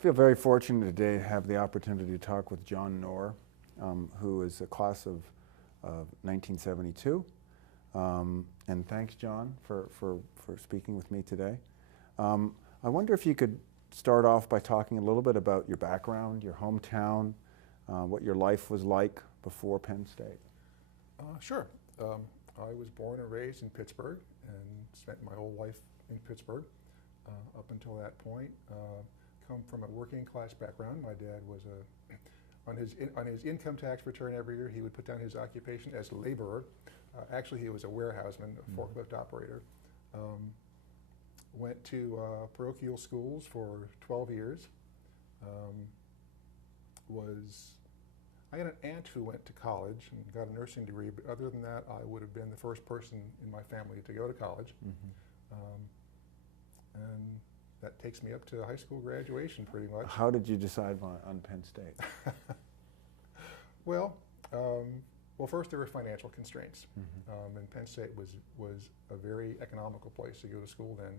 I feel very fortunate today to have the opportunity to talk with John Knorr, who is a class of 1972. And thanks, John, for speaking with me today. I wonder if you could start off by talking a little bit about your background, your hometown, what your life was like before Penn State. Sure. I was born and raised in Pittsburgh and spent my whole life in Pittsburgh up until that point. Come from a working class background. My dad was on his income tax return every year, he would put down his occupation as laborer. Actually, he was a warehouseman, a forklift operator. Went to parochial schools for 12 years. I had an aunt who went to college and got a nursing degree, but other than that, I would have been the first person in my family to go to college. And that takes me up to high school graduation pretty much. How did you decide on Penn State? Well, first there were financial constraints, and Penn State was a very economical place to go to school then.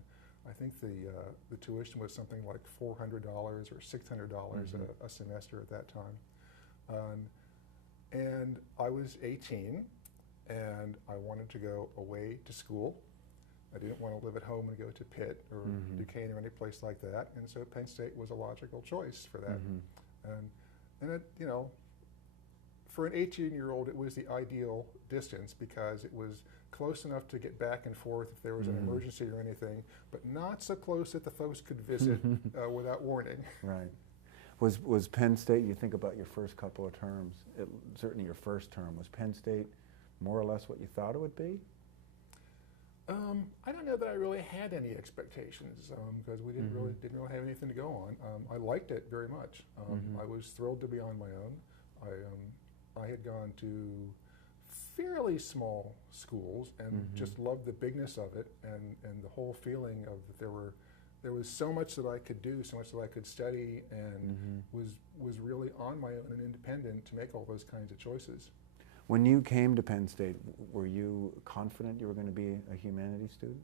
I think the tuition was something like $400 or $600 a semester at that time. And I was 18, and I wanted to go away to school. I didn't want to live at home and go to Pitt or Duquesne or any place like that, and so Penn State was a logical choice for that. And it, you know, for an 18-year-old, it was the ideal distance because it was close enough to get back and forth if there was an emergency or anything, but not so close that the folks could visit without warning. Right. Was Penn State, you think about your first couple of terms, certainly your first term, was Penn State more or less what you thought it would be? I don't know that I really had any expectations because we didn't really have anything to go on. I liked it very much. I was thrilled to be on my own. I had gone to fairly small schools and just loved the bigness of it and the whole feeling of that there was so much that I could do, so much that I could study, and was really on my own and independent to make all those kinds of choices. When you came to Penn State, were you confident you were going to be a humanities student?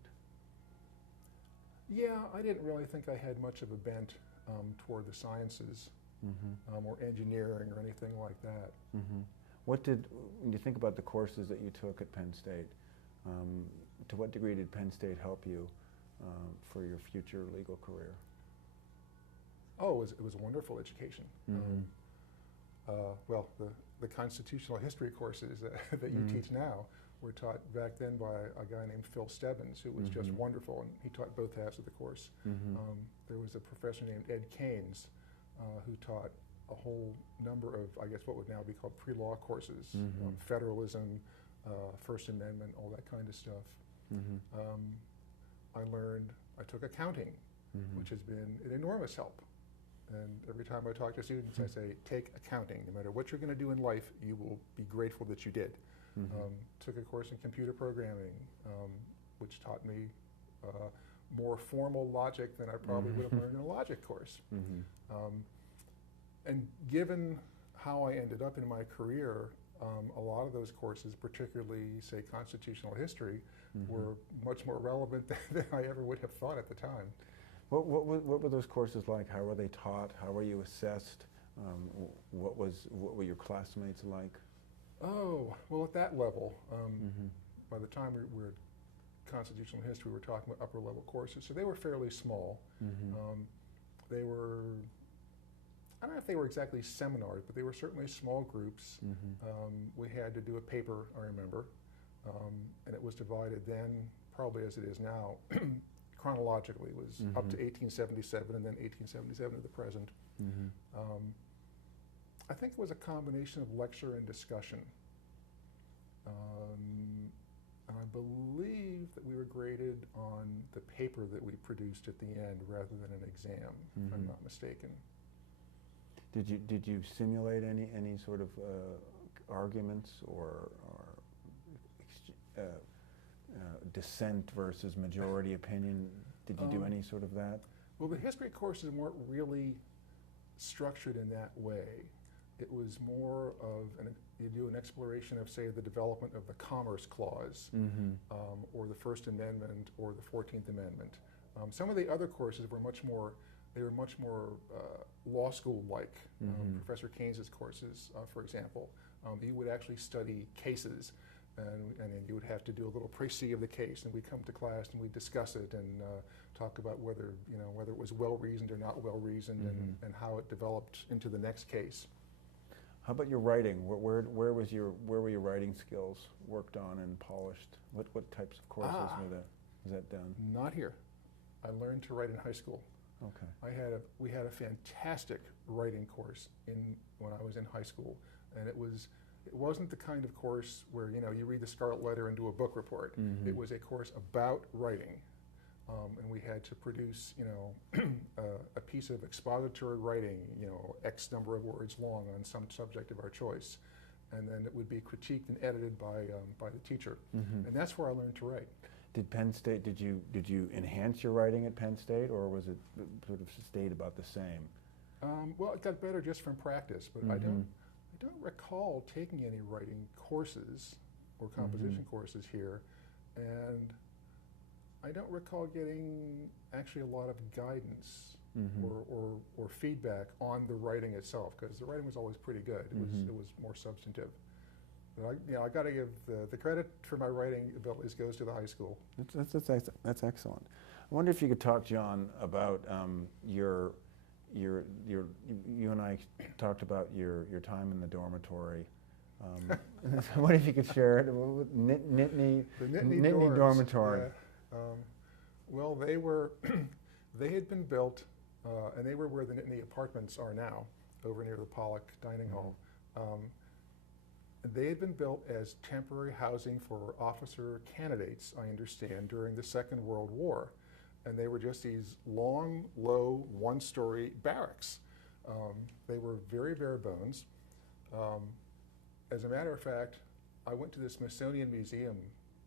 Yeah, I didn't really think I had much of a bent toward the sciences or engineering or anything like that. When you think about the courses that you took at Penn State, to what degree did Penn State help you for your future legal career? Oh, it was a wonderful education. Well, the constitutional history courses that you teach now were taught back then by a guy named Phil Stebbins, who was just wonderful, and he taught both halves of the course. There was a professor named Ed Keynes who taught a whole number of, I guess, what would now be called pre-law courses, federalism, First Amendment, all that kind of stuff. I took accounting, which has been an enormous help. And every time I talk to students, I say, take accounting. No matter what you're going to do in life, you will be grateful that you did. Took a course in computer programming, which taught me more formal logic than I probably would have learned in a logic course. And given how I ended up in my career, a lot of those courses, particularly, say, constitutional history, were much more relevant than I ever would have thought at the time. What were those courses like? How were they taught? How were you assessed? What were your classmates like? Oh, well, at that level, by the time we were at constitutional history, we were talking about upper level courses, so they were fairly small. They were, I don't know if they were exactly seminars, but they were certainly small groups. We had to do a paper, I remember, and it was divided then, probably as it is now, chronologically. It was up to 1877 and then 1877 to the present. I think it was a combination of lecture and discussion. I believe that we were graded on the paper that we produced at the end rather than an exam, if I'm not mistaken. Did you simulate any sort of arguments or dissent versus majority opinion? Did you do any sort of that? Well, the history courses weren't really structured in that way. It was more of you do an exploration of, say, the development of the Commerce Clause, or the First Amendment, or the 14th Amendment. Some of the other courses were much more they were much more law school-like. Professor Keynes's courses, for example, you would actually study cases, and then you would have to do a little précis of the case, and we'd come to class and we'd discuss it and talk about whether it was well-reasoned or not well-reasoned, and how it developed into the next case. How about your writing? Where were your writing skills worked on and polished? What types of courses was that done? Not here. I learned to write in high school. Okay. We had a fantastic writing course when I was in high school, and it wasn't the kind of course where you read the Scarlet Letter and do a book report. It was a course about writing, and we had to produce a piece of expository writing, X number of words long on some subject of our choice, and then it would be critiqued and edited by the teacher, and that's where I learned to write. Did Penn State, did you enhance your writing at Penn State, or was it sort of stayed about the same? Well, it got better just from practice, but I don't recall taking any writing courses or composition courses here, and I don't recall getting actually a lot of guidance or feedback on the writing itself, because the writing was always pretty good. It was more substantive. But I got to give the credit for my writing abilities goes to the high school. That's excellent. I wonder if you could talk, John, about you and I talked about your time in the dormitory. I wonder if you could share it. Nittany dormitory. Yeah. Well, they had been built, and they were where the Nittany apartments are now, over near the Pollock Dining Hall. They had been built as temporary housing for officer candidates, I understand, during the Second World War. And they were just these long, low, one-story barracks. They were very bare bones. As a matter of fact, I went to the Smithsonian Museum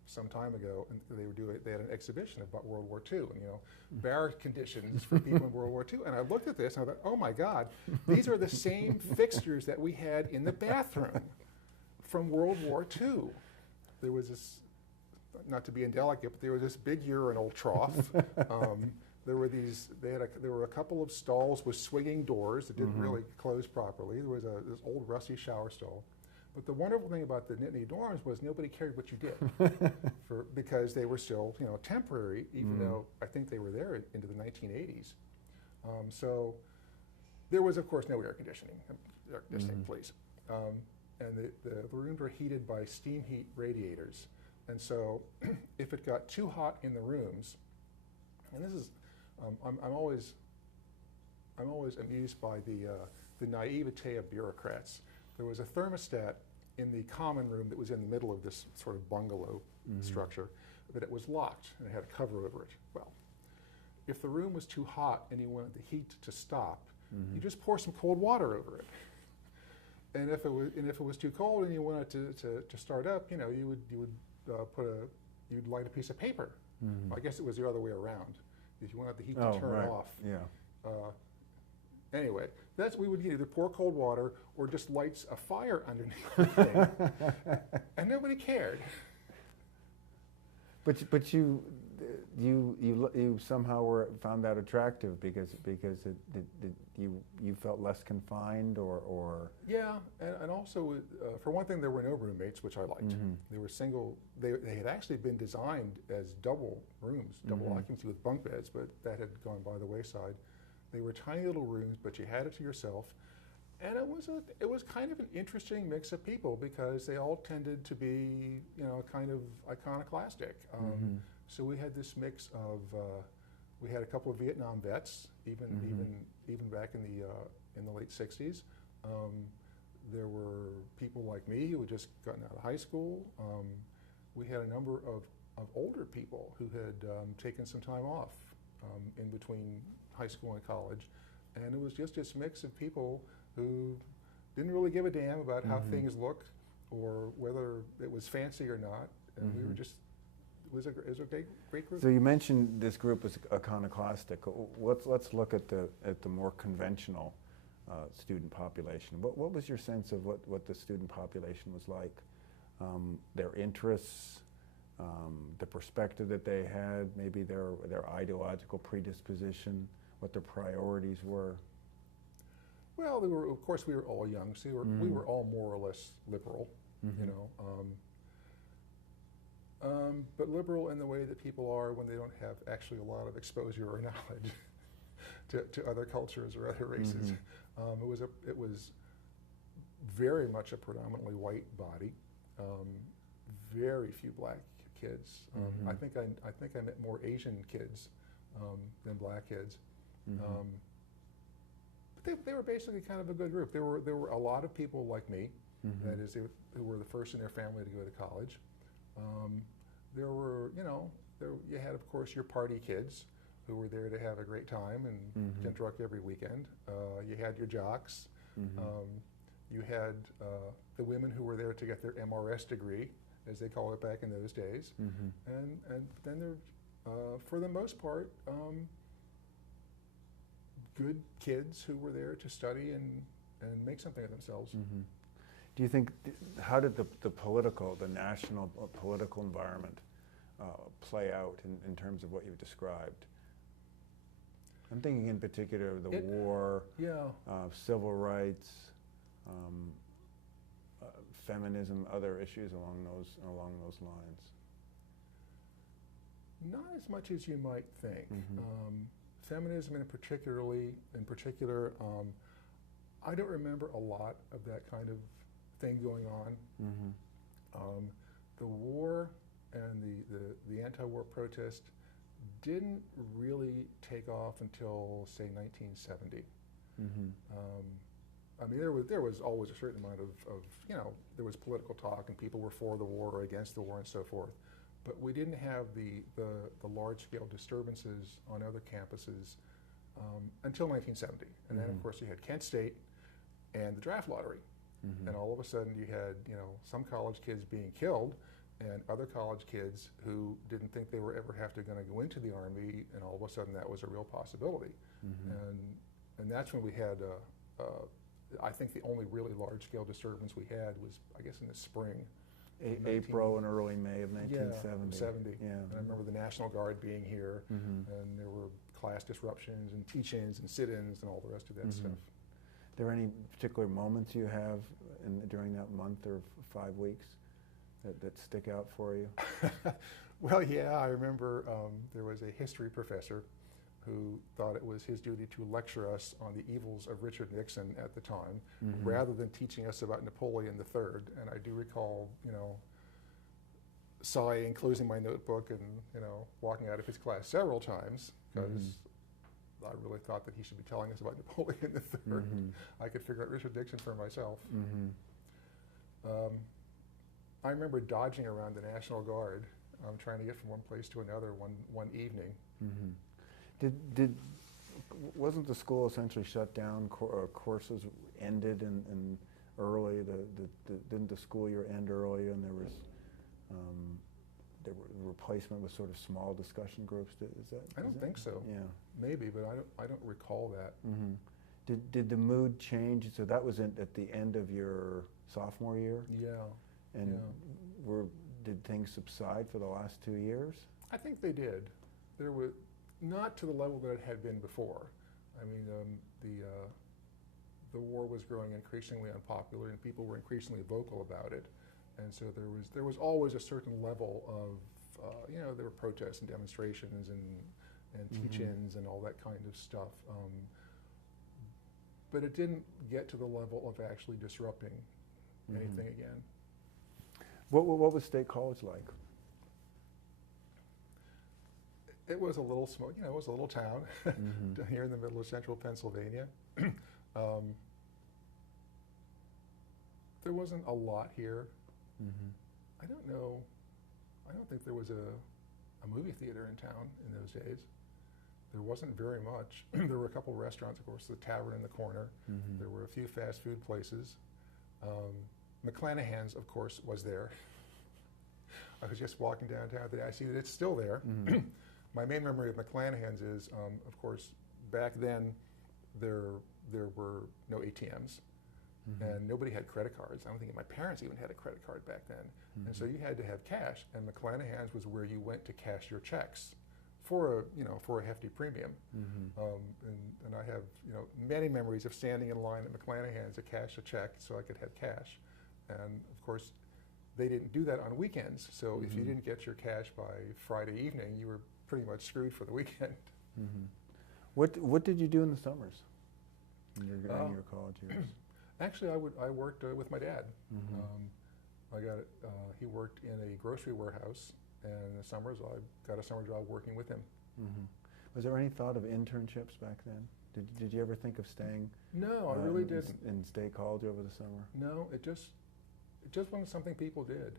some time ago, and they had an exhibition about World War II, and barrack conditions for people in World War II. And I looked at this and I thought, oh my God, these are the same fixtures that we had in the bathroom from World War II. There was this, not to be indelicate, but there was this big urinal trough. There were a couple of stalls with swinging doors that didn't really close properly. There was this old rusty shower stall. But the wonderful thing about the Nittany dorms was nobody cared what you did, because they were still temporary, even though I think they were there into the 1980s. So there was, of course, no air conditioning. Air conditioning, please. And the rooms were heated by steam heat radiators. And so if it got too hot in the rooms, and this is, I'm always amused by the naivete of bureaucrats. There was a thermostat in the common room that was in the middle of this sort of bungalow structure, but it was locked and it had a cover over it. Well, if the room was too hot and you wanted the heat to stop, you just pour some cold water over it. And if it was too cold and you wanted to start up, you'd light a piece of paper. Well, I guess it was the other way around. If you wanted the heat to turn off. Yeah. Anyway, we would either pour cold water or just lights a fire underneath the thing, and nobody cared. But you somehow found that attractive because you felt less confined, or yeah, and also for one thing, there were no roommates, which I liked. They were single. They had actually been designed as double rooms, double occupancy with bunk beds, but that had gone by the wayside. They were tiny little rooms, but you had it to yourself, and it was kind of an interesting mix of people because they all tended to be kind of iconoclastic. So we had this mix of we had a couple of Vietnam vets, even back in the late '60s. There were people like me who had just gotten out of high school. We had a number of older people who had taken some time off in between high school and college, and it was just this mix of people who didn't really give a damn about how things looked or whether it was fancy or not, and we were just. It was a great group. So you mentioned this group was iconoclastic. Let's look at the more conventional student population. What was your sense of what the student population was like? Their interests, the perspective that they had, maybe their ideological predisposition. what their priorities were? Well, of course, we were all young, so we were all more or less liberal, you know. But liberal in the way that people are when they don't have actually a lot of exposure or knowledge to other cultures or other races. It was very much a predominantly white body, very few black kids. I think I met more Asian kids than black kids. But they were basically kind of a good group. There were a lot of people like me, that is, who were the first in their family to go to college. There were, you know, you had, of course, your party kids who were there to have a great time and get drunk every weekend. You had your jocks. You had the women who were there to get their MRS degree, as they called it back in those days. And then there, for the most part, good kids who were there to study and make something of themselves. Do you think, how did the national political environment play out in terms of what you've described? I'm thinking in particular of the war, civil rights, feminism, other issues along those lines. Not as much as you might think. Feminism in particular, I don't remember a lot of that kind of thing going on. The war and the anti-war protest didn't really take off until, say, 1970. I mean, there was always a certain amount of, you know, there was political talk and people were for the war or against the war and so forth. But we didn't have the large-scale disturbances on other campuses until 1970. And then, of course, you had Kent State and the draft lottery. And all of a sudden you had, you know, some college kids being killed and other college kids who didn't think they were ever going to go into the Army, and all of a sudden that was a real possibility. And that's when we had, I think the only really large-scale disturbance we had was, I guess, in the spring. April and early May of 1970. Yeah. And I remember the National Guard being here, and there were class disruptions and teach-ins and sit-ins and all the rest of that stuff. Are there any particular moments you have during that month or 5 weeks that stick out for you? Well, yeah, I remember there was a history professor who thought it was his duty to lecture us on the evils of Richard Nixon at the time, rather than teaching us about Napoleon III. And I do recall, you know, sighing, closing my notebook, and, you know, walking out of his class several times, because I really thought that he should be telling us about Napoleon III. I could figure out Richard Nixon for myself. I remember dodging around the National Guard, trying to get from one place to another one evening. Wasn't the school essentially shut down? Courses ended in early. Didn't the school year end early, and there was the replacement with sort of small discussion groups? I don't think so. Yeah, maybe, but I don't recall that. Did the mood change? So that was at the end of your sophomore year. Yeah. And did things subside for the last 2 years? I think they did. There was not to the level that it had been before. I mean, the war was growing increasingly unpopular, and people were increasingly vocal about it. And so there was always a certain level of, you know, there were protests and demonstrations and teach-ins and all that kind of stuff. But it didn't get to the level of actually disrupting anything again. What was State College like? It was a little small, you know, it was a little town here in the middle of central Pennsylvania. There wasn't a lot here. I don't know, I don't think there was a movie theater in town in those days. There wasn't very much. There were a couple restaurants, of course, the Tavern in the corner. There were a few fast food places. McClanahan's, of course, was there. I was just walking downtown today. I see that it's still there. My main memory of McClanahan's is, of course, back then there were no ATMs, and nobody had credit cards. I don't think my parents even had a credit card back then. And so you had to have cash, and McClanahan's was where you went to cash your checks for a hefty premium. And I have many memories of standing in line at McClanahan's to cash a check so I could have cash. And of course, they didn't do that on weekends. So if you didn't get your cash by Friday evening, you were pretty much screwed for the weekend. What did you do in the summers in your college years? Actually, I worked with my dad. He worked in a grocery warehouse, and in the summers I got a summer job working with him. Was there any thought of internships back then? Did you ever think of staying? No, I really didn't. In state college over the summer? No, it just wasn't something people did.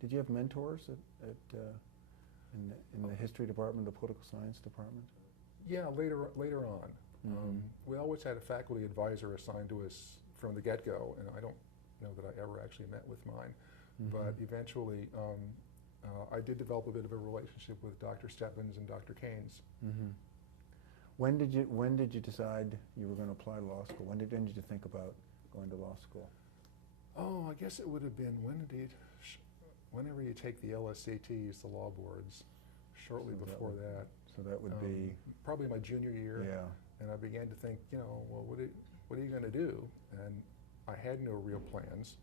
Did you have mentors in the history department, the political science department? Yeah, later on. We always had a faculty advisor assigned to us from the get-go, and I don't know that I ever actually met with mine. But eventually, I did develop a bit of a relationship with Dr. Stebbins and Dr. Keynes. When did you decide you were going to apply to law school? When did you think about going to law school? Oh, I guess it would have been whenever you take the LSATs, the law boards, shortly before that. So that would be probably my junior year. Yeah. And I began to think, well, what are you going to do? And I had no real plans.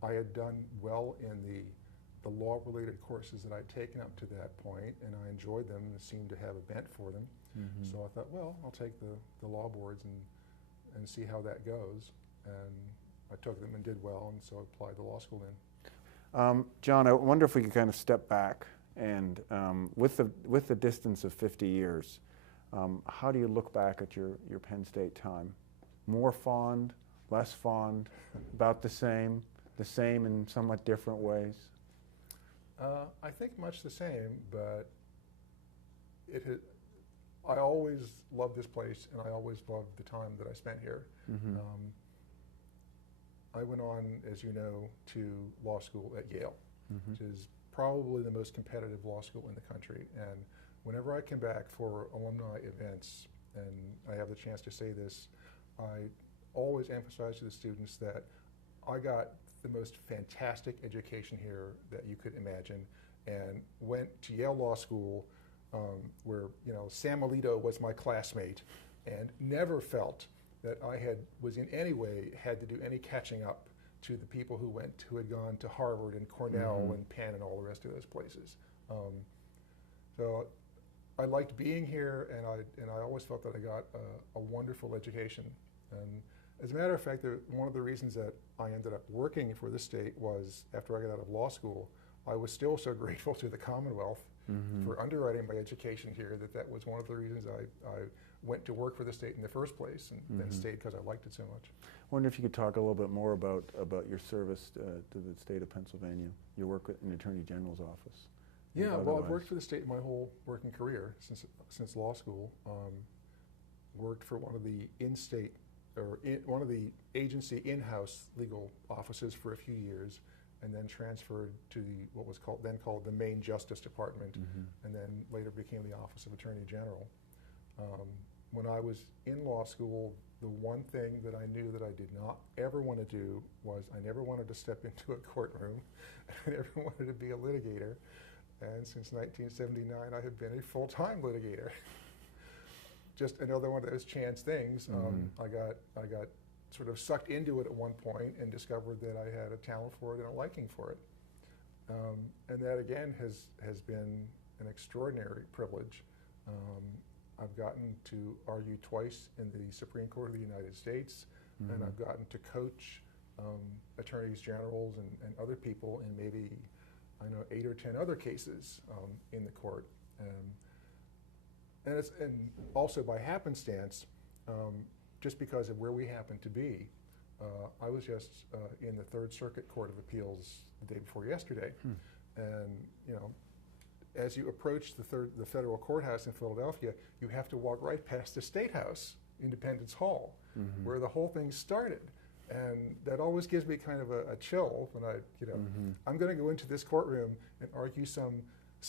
I had done well in the law-related courses that I'd taken up to that point, and I enjoyed them and seemed to have a bent for them. So I thought, well, I'll take the law boards and see how that goes. And I took them and did well, and so I applied to law school then. John, I wonder if we could kind of step back and with the distance of 50 years, how do you look back at your Penn State time? More fond, less fond, about the same in somewhat different ways? I think much the same, but I always loved this place, and I always loved the time that I spent here. I went on, as you know, to law school at Yale, which is probably the most competitive law school in the country. And whenever I come back for alumni events, and I have the chance to say this, I always emphasize to the students that I got the most fantastic education here that you could imagine, and went to Yale Law School, where Sam Alito was my classmate, and never felt that I was in any way had to do any catching up to the people who had gone to Harvard and Cornell and Penn and all the rest of those places. So I liked being here, and I always felt that I got a wonderful education. And as a matter of fact, one of the reasons that I ended up working for the state was, after I got out of law school, I was still so grateful to the Commonwealth for underwriting my education here that was one of the reasons I went to work for the state in the first place, and then stayed because I liked it so much. I wonder if you could talk a little bit more about your service to the state of Pennsylvania, your work in the Attorney General's office. Yeah, well, I've worked for the state my whole working career since law school. Worked for one of the one of the agency in-house legal offices for a few years, and then transferred to what was called the Main Justice Department, and then later became the Office of Attorney General. When I was in law school, the one thing that I knew that I did not ever want to do was I never wanted to step into a courtroom. I never wanted to be a litigator. And since 1979, I have been a full-time litigator. Just another one of those chance things. I got sort of sucked into it at one point and discovered that I had a talent for it and a liking for it. And that, again, has been an extraordinary privilege. I've gotten to argue twice in the Supreme Court of the United States, and I've gotten to coach attorneys generals and other people in maybe, 8 or 10 other cases in the court. And also by happenstance, just because of where we happen to be, I was just in the Third Circuit Court of Appeals the day before yesterday, and as you approach the federal courthouse in Philadelphia, you have to walk right past the State House, Independence Hall, where the whole thing started. And that always gives me kind of a chill when I'm going to go into this courtroom and argue some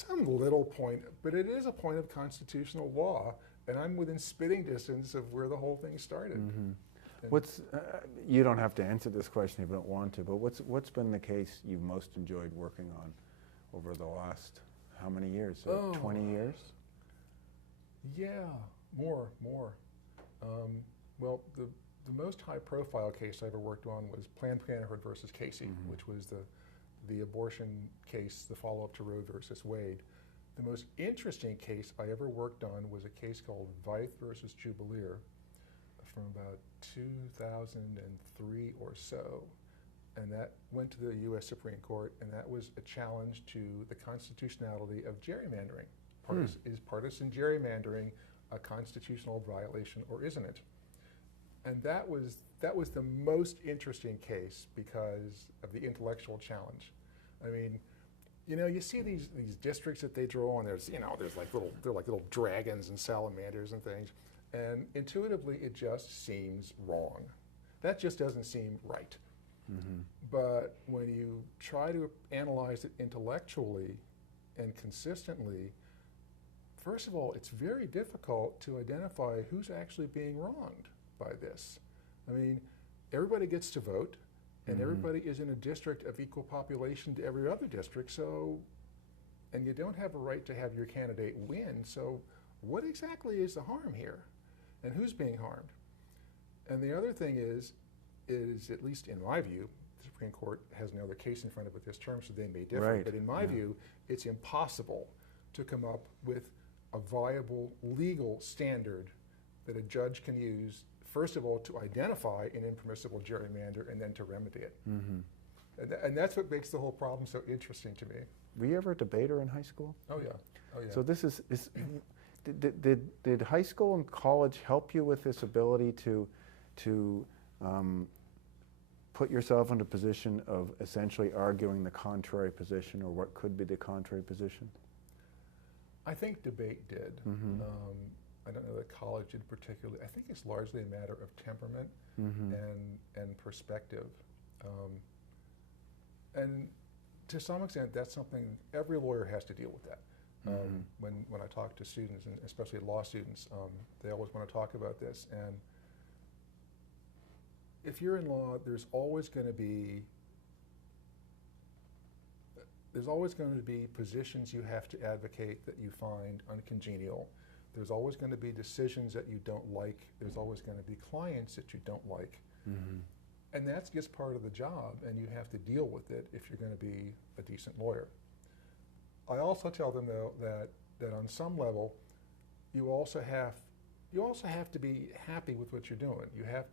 little point, but it is a point of constitutional law, and I'm within spitting distance of where the whole thing started. You don't have to answer this question if you don't want to, but what's been the case you've most enjoyed working on over the last, how many years? Oh. 20 years? Yeah, more. Well, the most high-profile case I ever worked on was Planned Parenthood versus Casey, which was the abortion case, the follow-up to Roe versus Wade. The most interesting case I ever worked on was a case called Veith versus Jubileer from about 2003 or so. And that went to the U.S. Supreme Court, and that was a challenge to the constitutionality of gerrymandering. Is partisan gerrymandering a constitutional violation, or isn't it? And that was the most interesting case because of the intellectual challenge. I mean, you see these districts that they draw, and they're like little dragons and salamanders and things, and intuitively it just seems wrong. That just doesn't seem right. But when you try to analyze it intellectually and consistently, first of all, it's very difficult to identify who's actually being wronged by this. I mean, everybody gets to vote, and everybody is in a district of equal population to every other district, and you don't have a right to have your candidate win, so what exactly is the harm here? And who's being harmed? And the other thing is, at least in my view, the Supreme Court has no other case in front of it this term, so they may differ, Right. but in my view, it's impossible to come up with a viable legal standard that a judge can use, first of all, to identify an impermissible gerrymander and then to remedy it. And that's what makes the whole problem so interesting to me. Were you ever a debater in high school? Oh yeah, oh yeah. So this is did high school and college help you with this ability to put yourself in a position of essentially arguing the contrary position, or what could be the contrary position? I think debate did. I don't know that college did particularly. I think it's largely a matter of temperament and perspective. And to some extent, that's something every lawyer has to deal with that. When I talk to students, and especially law students, they always want to talk about this. And if you're in law, there's always going to be positions you have to advocate that you find uncongenial. There's always going to be decisions that you don't like. There's always going to be clients that you don't like. And that's just part of the job, and you have to deal with it if you're going to be a decent lawyer. I also tell them, though, that on some level, you also have to be happy with what you're doing. You have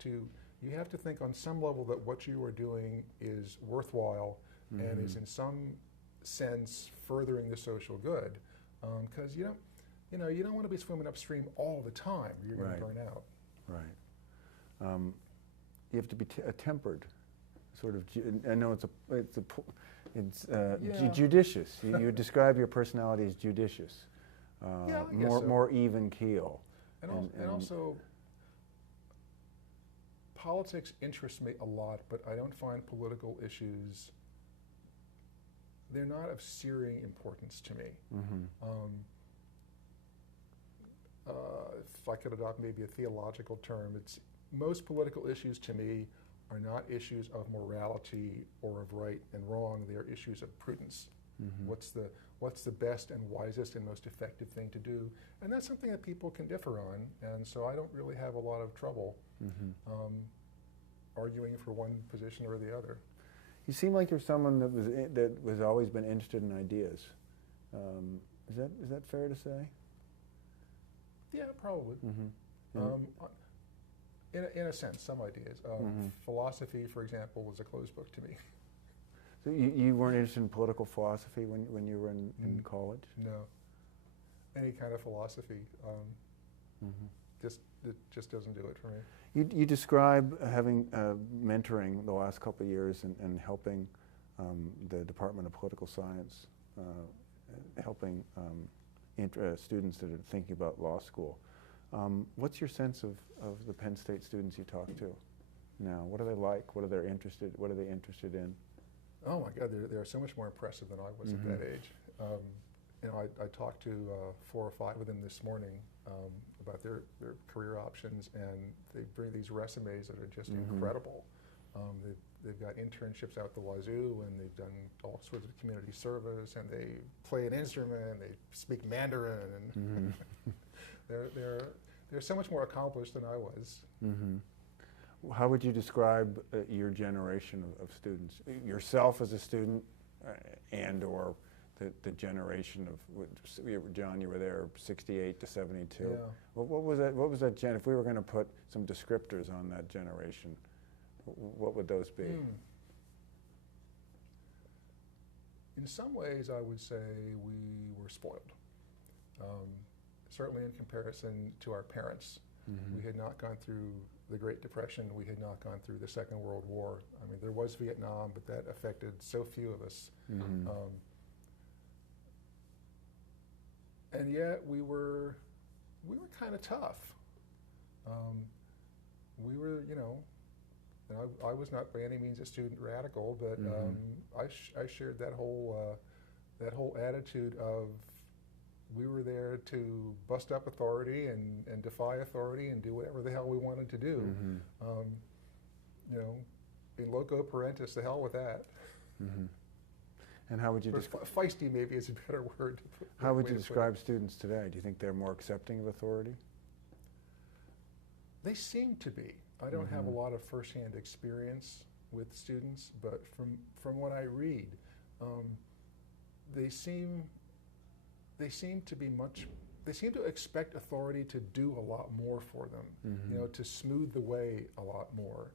to think on some level that what you are doing is worthwhile and is in some sense furthering the social good, because you don't want to be swimming upstream all the time. You're going to burn out. Right. You have to be tempered, sort of. I know it's judicious. You describe your personality as judicious, Yeah, I guess so. more even keel. And also, politics interests me a lot, but I don't find political issues, they're not of searing importance to me. If I could adopt maybe a theological term, most political issues to me are not issues of morality or of right and wrong. They are issues of prudence. What's the best and wisest and most effective thing to do? And that's something that people can differ on, and so I don't really have a lot of trouble arguing for one position or the other. You seem like you're someone that was always been interested in ideas. Is that fair to say? Yeah, probably. In a sense, some ideas. Philosophy, for example, was a closed book to me. So you weren't interested in political philosophy when you were in college? No. Any kind of philosophy it just doesn't do it for me. You describe having mentoring the last couple of years and helping the Department of Political Science, helping students that are thinking about law school. What's your sense of the Penn State students you talk to now? What are they like? What are they interested in? Oh my God, they're so much more impressive than I was at that age. I talked to 4 or 5 of them this morning about their career options, and they bring these resumes that are just incredible. they've got internships out the wazoo, and they've done all sorts of community service, and they play an instrument, and they speak Mandarin, and they're so much more accomplished than I was. How would you describe your generation of students? Yourself as a student, and or the generation of, John, you were there, 68 to 72. Yeah. What was that gen? If we were going to put some descriptors on that generation, what would those be? In some ways, I would say we were spoiled. Certainly in comparison to our parents. We had not gone through the Great Depression. We had not gone through the Second World War. I mean, there was Vietnam, but that affected so few of us. And yet we were kind of tough. We were, you know, and I was not by any means a student radical, but I shared that whole attitude of we were there to bust up authority and defy authority and do whatever the hell we wanted to do. You know, in loco parentis, the hell with that. And how would you describe feisty? Maybe is a better word. How would you describe students today? Do you think they're more accepting of authority? They seem to be. I don't have a lot of firsthand experience with students, but from what I read, they seem to be they seem to expect authority to do a lot more for them, you know, to smooth the way a lot more.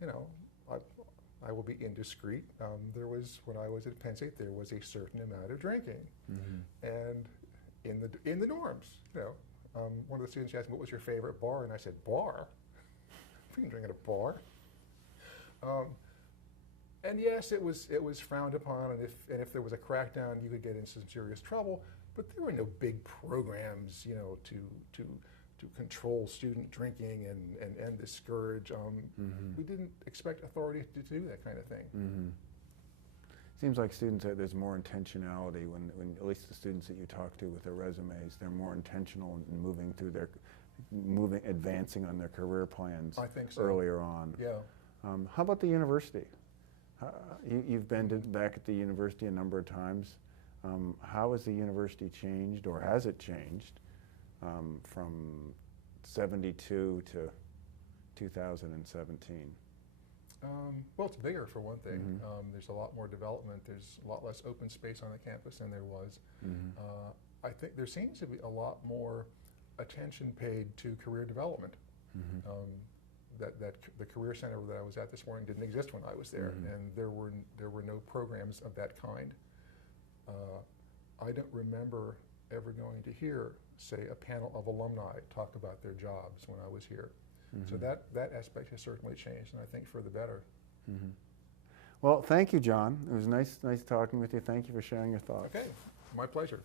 You know, I will be indiscreet. There was, when I was at Penn State, there was a certain amount of drinking, and in the dorms, you know. One of the students asked me, what was your favorite bar? And I said, bar? We can drink at a bar. And yes, it was frowned upon, and if there was a crackdown, you could get in some serious trouble. But there were no big programs, you know, to control student drinking and end the scourge. We didn't expect authority to do that kind of thing. Seems like students, there's more intentionality when at least the students that you talk to with their resumes, they're more intentional in moving through advancing on their career plans. I think so. Earlier on. Yeah. How about the university? You've been back at the university a number of times. How has the university changed, or has it changed from 72 to 2017? Well, it's bigger for one thing. There's a lot more development. There's a lot less open space on the campus than there was. I think there seems to be a lot more attention paid to career development. The career center that I was at this morning didn't exist when I was there, and there were no programs of that kind. I don't remember ever going to hear, say, a panel of alumni talk about their jobs when I was here. So that aspect has certainly changed, and I think for the better. Well, thank you, John. It was nice talking with you. Thank you for sharing your thoughts. Okay, my pleasure.